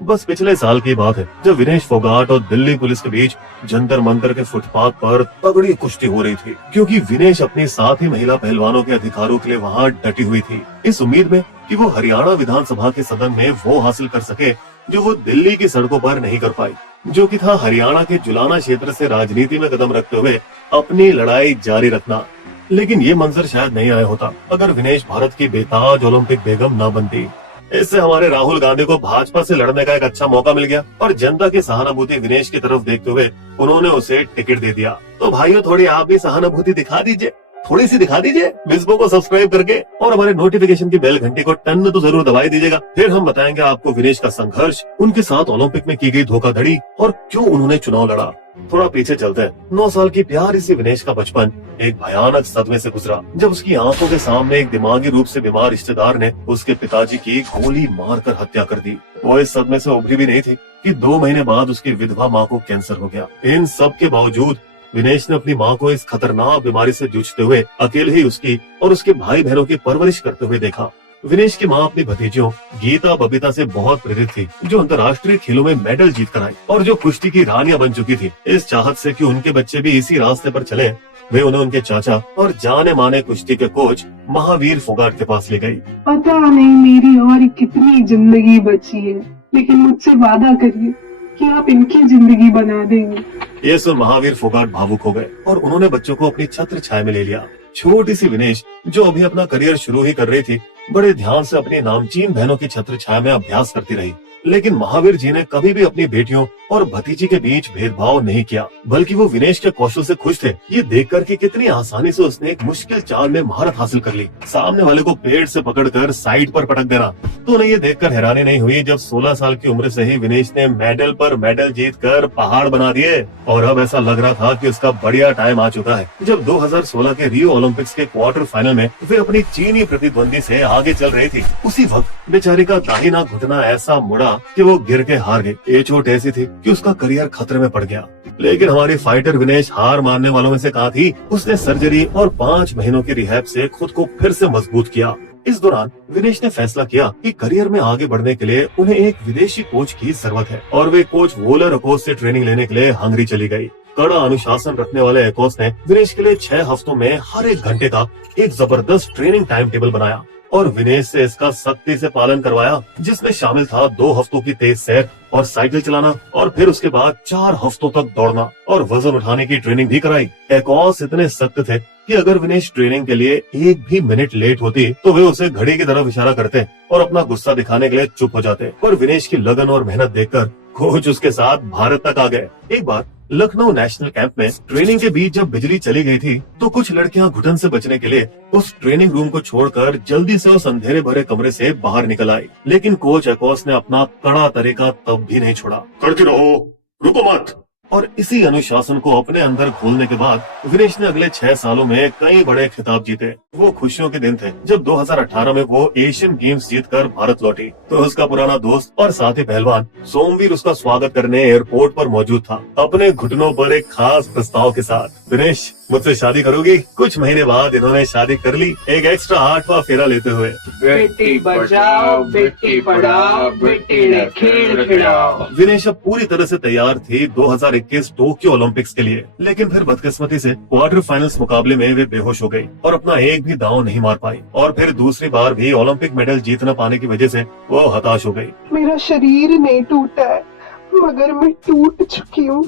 बस पिछले साल की बात है जब विनेश फोगाट और दिल्ली पुलिस के बीच जंतर मंतर के फुटपाथ पर तगड़ी कुश्ती हो रही थी, क्योंकि विनेश अपनी साथी महिला पहलवानों के अधिकारों के लिए वहां डटी हुई थी, इस उम्मीद में कि वो हरियाणा विधानसभा के सदन में वो हासिल कर सके जो वो दिल्ली की सड़कों पर नहीं कर पाई, जो कि था हरियाणा के जुलाना क्षेत्र से राजनीति में कदम रखते हुए अपनी लड़ाई जारी रखना। लेकिन ये मंजर शायद नहीं आया होता अगर विनेश भारत की बेताज ओलंपिक बेगम न बनती। इससे हमारे राहुल गांधी को भाजपा से लड़ने का एक अच्छा मौका मिल गया और जनता की सहानुभूति विनेश की तरफ देखते हुए उन्होंने उसे टिकट दे दिया। तो भाइयों, थोड़ी आप भी सहानुभूति दिखा दीजिए, थोड़ी सी दिखा दीजिए, विस्बो को सब्सक्राइब करके और हमारे नोटिफिकेशन की बेल घंटी को टन तो जरूर दबाई दीजिएगा। फिर हम बताएंगे आपको विनेश का संघर्ष, उनके साथ ओलंपिक में की गई धोखाधड़ी और क्यों उन्होंने चुनाव लड़ा। थोड़ा पीछे चलते हैं। 9 साल की प्यारी सी विनेश का बचपन एक भयानक सदमे से गुजरा जब उसकी आंखों के सामने एक दिमागी रूप से बीमार रिश्तेदार ने उसके पिताजी की गोली मारकर हत्या कर दी। वो इस सदमे से उभरी भी नहीं थी कि 2 महीने बाद उसकी विधवा माँ को कैंसर हो गया। इन सब के बावजूद विनेश ने अपनी माँ को इस खतरनाक बीमारी से जूझते हुए अकेले ही उसकी और उसके भाई बहनों की परवरिश करते हुए देखा। विनेश की माँ अपनी भतीजियों गीता बबीता से बहुत प्रेरित थी, जो अंतर्राष्ट्रीय खेलों में मेडल जीत कर आई और जो कुश्ती की रानियां बन चुकी थी। इस चाहत से कि उनके बच्चे भी इसी रास्ते पर चले, वे उन्हें उनके चाचा और जाने माने कुश्ती के कोच महावीर फोगाट के पास ले गई। पता नहीं मेरी और कितनी जिंदगी बची है, लेकिन मुझसे वादा करिए कि आप इनकी जिंदगी बना देंगे। ये सुन महावीर फोगाट भावुक हो गए और उन्होंने बच्चों को अपनी छत्र छाया में ले लिया। छोटी सी विनेश जो अभी अपना करियर शुरू ही कर रही थी, बड़े ध्यान से अपनी नामचीन बहनों की छत्र छाया में अभ्यास करती रही। लेकिन महावीर जी ने कभी भी अपनी बेटियों और भतीजी के बीच भेदभाव नहीं किया, बल्कि वो विनेश के कौशल से खुश थे। ये देखकर कि कितनी आसानी से उसने एक मुश्किल चाल में महारत हासिल कर ली, सामने वाले को पेट से पकड़कर साइड पर पटक देना। तो उन्हें ये देखकर हैरानी नहीं हुई जब 16 साल की उम्र से ही विनेश ने मेडल पर मेडल जीतकर पहाड़ बना दिए और अब ऐसा लग रहा था कि उसका बढ़िया टाइम आ चुका है। जब 2016 के रियो ओलंपिक्स के क्वार्टर फाइनल में वे अपनी चीनी प्रतिद्वंदी से आगे चल रही थी, उसी वक्त बेचारी का दाहिना घुटना ऐसा मुड़ा कि वो गिर के हार गई। ये चोट ऐसी थी कि उसका करियर खतरे में पड़ गया। लेकिन हमारी फाइटर विनेश हार मानने वालों में से कहाँ थी। उसने सर्जरी और 5 महीनों की रिहैब से खुद को फिर से मजबूत किया। इस दौरान विनेश ने फैसला किया कि करियर में आगे बढ़ने के लिए उन्हें एक विदेशी कोच की जरूरत है और वे कोच वोलर अकोस से ट्रेनिंग लेने के लिए हंगरी चली गई। कड़ा अनुशासन रखने वाले अकोस ने विनेश के लिए 6 हफ्तों में हर 1 घंटे का एक जबरदस्त ट्रेनिंग टाइम टेबल बनाया और विनेश से इसका सख्ती से पालन करवाया, जिसमें शामिल था 2 हफ्तों की तेज सैर और साइकिल चलाना और फिर उसके बाद 4 हफ्तों तक दौड़ना और वजन उठाने की ट्रेनिंग भी कराई। अकोस इतने सख्त थे कि अगर विनेश ट्रेनिंग के लिए 1 भी मिनट लेट होती तो वे उसे घड़ी की तरफ इशारा करते और अपना गुस्सा दिखाने के लिए चुप हो जाते। पर विनेश की लगन और मेहनत देखकर कोच उसके साथ भारत तक आ गए। एक बार लखनऊ नेशनल कैंप में ट्रेनिंग के बीच जब बिजली चली गई थी तो कुछ लड़कियां घुटन से बचने के लिए उस ट्रेनिंग रूम को छोड़कर जल्दी से उस अंधेरे भरे कमरे से बाहर निकल आई। लेकिन कोच अकोस ने अपना कड़ा तरीका तब भी नहीं छोड़ा। करती रहो, रुको मत। और इसी अनुशासन को अपने अंदर घोलने के बाद विनेश ने अगले 6 सालों में कई बड़े खिताब जीते। वो खुशियों के दिन थे जब 2018 में वो एशियन गेम्स जीतकर भारत लौटी तो उसका पुराना दोस्त और साथी पहलवान सोमवीर उसका स्वागत करने एयरपोर्ट पर मौजूद था, अपने घुटनों पर एक खास प्रस्ताव के साथ। विनेश, मुझसे शादी करोगी? कुछ महीने बाद इन्होंने शादी कर ली, एक एक्स्ट्रा 8वां फेरा लेते हुए। बेटी बचाओ बेटी पढ़ाओ, बेटी ने खेल खिलाओ। विनेश अब पूरी तरह से तैयार थी 2021 टोक्यो ओलंपिक्स के लिए, लेकिन फिर बदकिस्मती से क्वार्टर फाइनल्स मुकाबले में वे बेहोश हो गई और अपना एक भी दांव नहीं मार पाई और फिर दूसरी बार भी ओलंपिक मेडल जीत न पाने की वजह से वो हताश हो गई। मेरा शरीर नहीं टूटा है, मगर मैं टूट चुकी हूँ।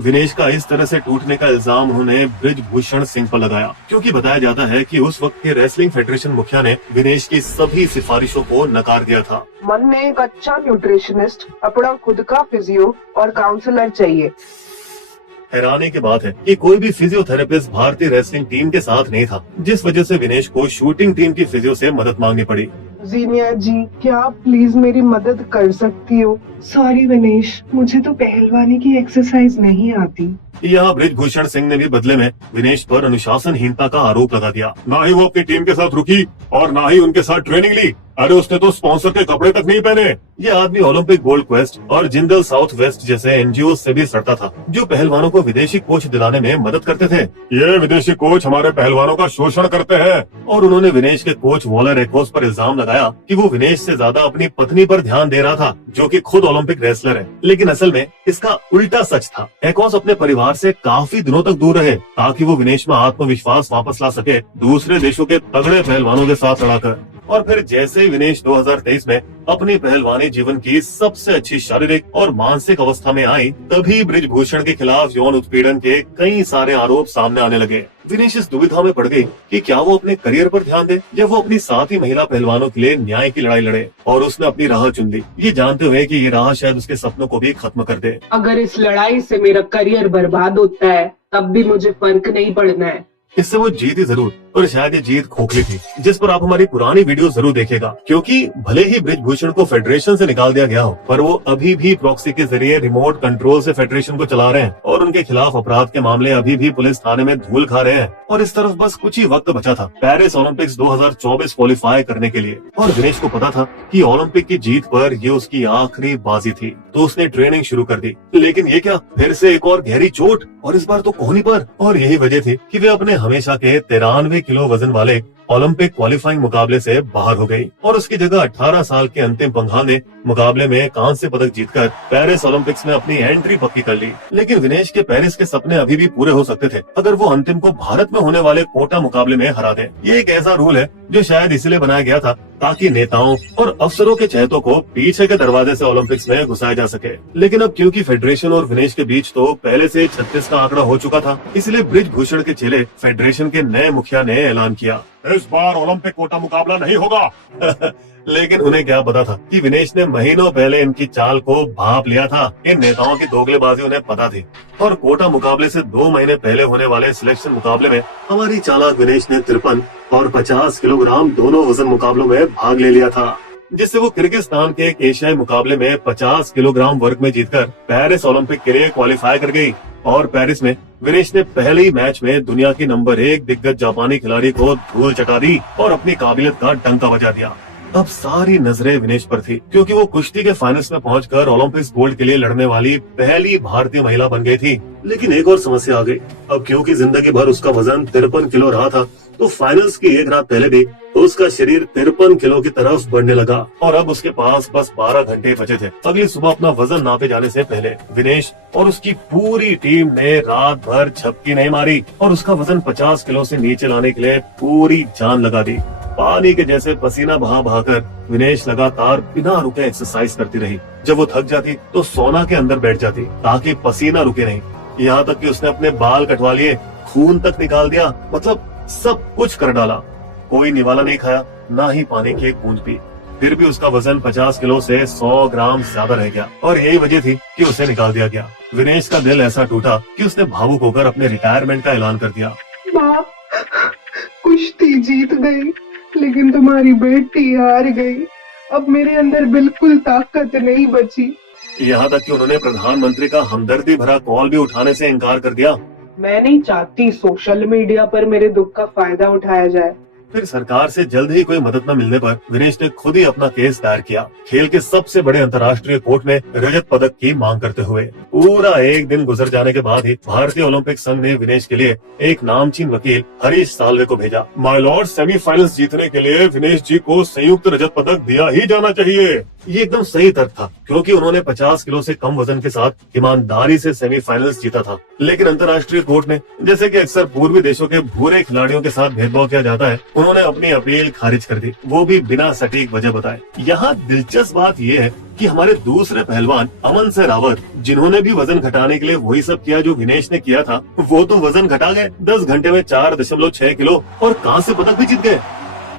विनेश का इस तरह से टूटने का इल्जाम उन्होंने ब्रिजभूषण सिंह पर लगाया, क्योंकि बताया जाता है कि उस वक्त के रेसलिंग फेडरेशन मुखिया ने विनेश की सभी सिफारिशों को नकार दिया था। मन ने एक अच्छा न्यूट्रिशनिस्ट, अपना खुद का फिजियो और काउंसलर चाहिए। हैरानी की बात है कि कोई भी फिजियोथेरेपिस्ट भारतीय रेसलिंग टीम के साथ नहीं था, जिस वजह से विनेश को शूटिंग टीम की फिजियो से मदद मांगनी पड़ी। जीनिया जी, क्या आप प्लीज मेरी मदद कर सकती हो? सॉरी विनेश, मुझे तो पहलवानी की एक्सरसाइज नहीं आती। यहाँ बृजभूषण सिंह ने भी बदले में विनेश पर अनुशासनहीनता का आरोप लगा दिया। ना ही वो अपनी टीम के साथ रुकी और ना ही उनके साथ ट्रेनिंग ली। अरे उसने तो स्पॉन्सर के कपड़े तक नहीं पहने। ये आदमी ओलंपिक गोल्ड क्वेस्ट और जिंदल साउथ वेस्ट जैसे एनजीओ से भी सड़ता था, जो पहलवानों को विदेशी कोच दिलाने में मदद करते थे। ये विदेशी कोच हमारे पहलवानों का शोषण करते हैं। और उन्होंने विनेश के कोच वॉलर एकोस पर इल्जाम लगाया कि वो विनेश से ज्यादा अपनी पत्नी पर ध्यान दे रहा था, जो कि खुद ओलंपिक रेसलर है। लेकिन असल में इसका उल्टा सच था। एकोस अपने परिवार से काफी दिनों तक दूर रहे ताकि वो विनेश में आत्मविश्वास वापस ला सके, दूसरे देशों के तगड़े पहलवानों के साथ लड़ाकर। और फिर जैसे ही विनेश 2023 में अपनी पहलवानी जीवन की सबसे अच्छी शारीरिक और मानसिक अवस्था में आई, तभी बृजभूषण के खिलाफ यौन उत्पीड़न के कई सारे आरोप सामने आने लगे। विनेश इस दुविधा में पड़ गई कि क्या वो अपने करियर पर ध्यान दे या वो अपनी साथी महिला पहलवानों के लिए न्याय की लड़ाई लड़े। और उसने अपनी राह चुन ली, ये जानते हुए कि ये राह शायद उसके सपनों को भी खत्म कर दे। अगर इस लड़ाई से मेरा करियर बर्बाद होता है तब भी मुझे फर्क नहीं पड़ना है। इससे वो जीती जरूर, और शायद ये जीत खोखली थी, जिस पर आप हमारी पुरानी वीडियो जरूर देखेगा। क्योंकि भले ही बृजभूषण को फेडरेशन से निकाल दिया गया हो, पर वो अभी भी प्रॉक्सी के जरिए रिमोट कंट्रोल से फेडरेशन को चला रहे हैं और उनके खिलाफ अपराध के मामले अभी भी पुलिस थाने में धूल खा रहे हैं। और इस तरफ बस कुछ ही वक्त बचा था पेरिस ओलंपिक्स 2024 क्वालिफाई करने के लिए, और दिनेश को पता था कि ओलंपिक की जीत पर ये उसकी आखिरी बाजी थी, तो उसने ट्रेनिंग शुरू कर दी। लेकिन ये क्या, फिर से एक और गहरी चोट, और इस बार तो कोहनी पर। और यही वजह थी कि वे अपने हमेशा के 93 किलो वजन वाले ओलंपिक क्वालिफाइंग मुकाबले से बाहर हो गई, और उसकी जगह 18 साल के अंतिम पंघा ने मुकाबले में कांस्य पदक जीतकर पेरिस ओलंपिक्स में अपनी एंट्री पक्की कर ली। लेकिन विनेश के पेरिस के सपने अभी भी पूरे हो सकते थे अगर वो अंतिम को भारत में होने वाले कोटा मुकाबले में हरा दे। ये एक ऐसा रूल है जो शायद इसलिए बनाया गया था ताकि नेताओं और अफसरों के चहेतों को पीछे के दरवाजे से ओलंपिक्स में घुसाया जा सके। लेकिन अब क्योंकि फेडरेशन और विनेश के बीच तो पहले से 36 का आंकड़ा हो चुका था, इसलिए बृजभूषण के चेले फेडरेशन के नए मुखिया ने ऐलान किया, इस बार ओलंपिक कोटा मुकाबला नहीं होगा। लेकिन उन्हें क्या पता था कि विनेश ने महीनों पहले इनकी चाल को भांप लिया था। इन नेताओं की दोगलेबाजी उन्हें पता थी, और कोटा मुकाबले से 2 महीने पहले होने वाले सिलेक्शन मुकाबले में हमारी चालाक विनेश ने 53 और 50 किलोग्राम दोनों वजन मुकाबलों में भाग ले लिया था, जिससे वो किर्गिस्तान के एक एशियाई मुकाबले में 50 किलोग्राम वर्ग में जीतकर पेरिस ओलंपिक के लिए क्वालिफाई कर गई। और पेरिस में विनेश ने पहले ही मैच में दुनिया की नंबर 1 दिग्गज जापानी खिलाड़ी को धूल चटा दी और अपनी काबिलियत का डंका बजा दिया। अब सारी नजरें विनेश पर थी, क्योंकि वो कुश्ती के फाइनल्स में पहुंचकर ओलंपिक्स गोल्ड के लिए लड़ने वाली पहली भारतीय महिला बन गई थी। लेकिन एक और समस्या आ गई। अब क्योंकि जिंदगी भर उसका वजन 53 किलो रहा था, तो फाइनल्स की एक रात पहले भी उसका शरीर 53 किलो की तरफ बढ़ने लगा, और अब उसके पास बस 12 घंटे बचे थे अगली सुबह अपना वजन नापे जाने से पहले। विनेश और उसकी पूरी टीम ने रात भर झपकी नहीं मारी और उसका वजन 50 किलो से नीचे लाने के लिए पूरी जान लगा दी। पानी के जैसे पसीना बहा बहाकर विनेश लगातार बिना रुके एक्सरसाइज करती रही। जब वो थक जाती तो सोना के अंदर बैठ जाती ताकि पसीना रुके नहीं। यहाँ तक कि उसने अपने बाल कटवा लिए, खून तक निकाल दिया, मतलब सब कुछ कर डाला। कोई निवाला नहीं खाया, ना ही पानी की एक बूंद पी। फिर भी उसका वजन 50 किलो से 100 ग्राम ज्यादा रह गया, और यही वजह थी कि उसे निकाल दिया गया। विनेश का दिल ऐसा टूटा कि उसने भावुक होकर अपने रिटायरमेंट का ऐलान कर दिया। माँ, कुश्ती जीत गई, लेकिन तुम्हारी बेटी हार गई। अब मेरे अंदर बिल्कुल ताकत नहीं बची। यहाँ तक कि उन्होंने प्रधानमंत्री का हमदर्दी भरा कॉल भी उठाने से इनकार कर दिया। मैं नहीं चाहती सोशल मीडिया पर मेरे दुख का फायदा उठाया जाए। फिर सरकार से जल्द ही कोई मदद न मिलने पर विनेश ने खुद ही अपना केस दायर किया, खेल के सबसे बड़े अंतर्राष्ट्रीय कोर्ट में रजत पदक की मांग करते हुए। पूरा एक दिन गुजर जाने के बाद ही भारतीय ओलंपिक संघ ने विनेश के लिए एक नामचीन वकील हरीश साल्वे को भेजा। माय लॉर्ड, सेमीफाइनल्स जीतने के लिए विनेश जी को संयुक्त रजत पदक दिया ही जाना चाहिए। ये एकदम सही तर्क था, क्योंकि उन्होंने 50 किलो से कम वजन के साथ ईमानदारी से सेमीफाइनल्स जीता था। लेकिन अंतर्राष्ट्रीय कोर्ट ने, जैसे कि अक्सर पूर्वी देशों के भूरे खिलाड़ियों के साथ भेदभाव किया जाता है, उन्होंने अपनी अपील खारिज कर दी, वो भी बिना सटीक वजह बताए। यहाँ दिलचस्प बात यह है कि हमारे दूसरे पहलवान अमन से रावत, जिन्होंने भी वजन घटाने के लिए वही सब किया जो विनेश ने किया था, वो तो वजन घटा गए 10 घंटे में 4.6 किलो और कांस्य पदक भी जीत गए,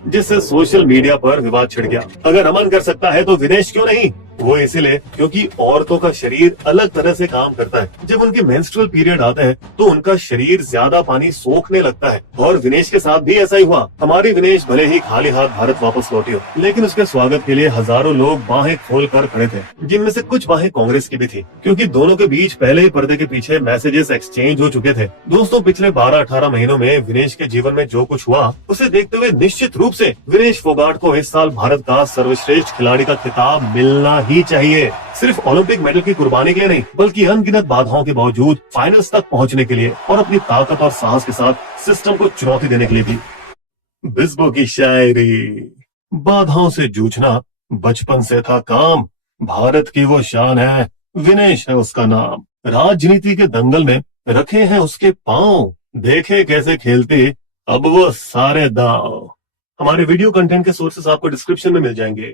जिससे सोशल मीडिया पर विवाद छिड़ गया। अगर अमन कर सकता है तो विनेश क्यों नहीं? वो इसीलिए क्योंकि औरतों का शरीर अलग तरह से काम करता है। जब उनके मेंस्ट्रुअल पीरियड आते हैं तो उनका शरीर ज्यादा पानी सोखने लगता है, और विनेश के साथ भी ऐसा ही हुआ। हमारी विनेश भले ही खाली हाथ भारत वापस लौटी हो, लेकिन उसके स्वागत के लिए हजारों लोग बाहें खोल कर खड़े थे, जिनमें से कुछ बाहें कांग्रेस की भी थी, क्योंकि दोनों के बीच पहले ही पर्दे के पीछे मैसेजेस एक्सचेंज हो चुके थे। दोस्तों, पिछले 12-18 महीनों में विनेश के जीवन में जो कुछ हुआ उसे देखते हुए निश्चित रूप से विनेश फोगाट को इस साल भारत का सर्वश्रेष्ठ खिलाड़ी का खिताब मिलना ही चाहिए। सिर्फ ओलंपिक मेडल की कुर्बानी के लिए नहीं, बल्कि अनगिनत बाधाओं के बावजूद फाइनल्स तक पहुंचने के लिए और अपनी ताकत और साहस के साथ सिस्टम को चुनौती देने के लिए भी। बिस्बो की शायरी। बाधाओं से जूझना बचपन से था काम, भारत की वो शान है, विनेश है उसका नाम। राजनीति के दंगल में रखे हैं उसके पांव, देखे कैसे खेलते अब वो सारे दांव। हमारे वीडियो कंटेंट के सोर्सेस आपको डिस्क्रिप्शन में मिल जाएंगे।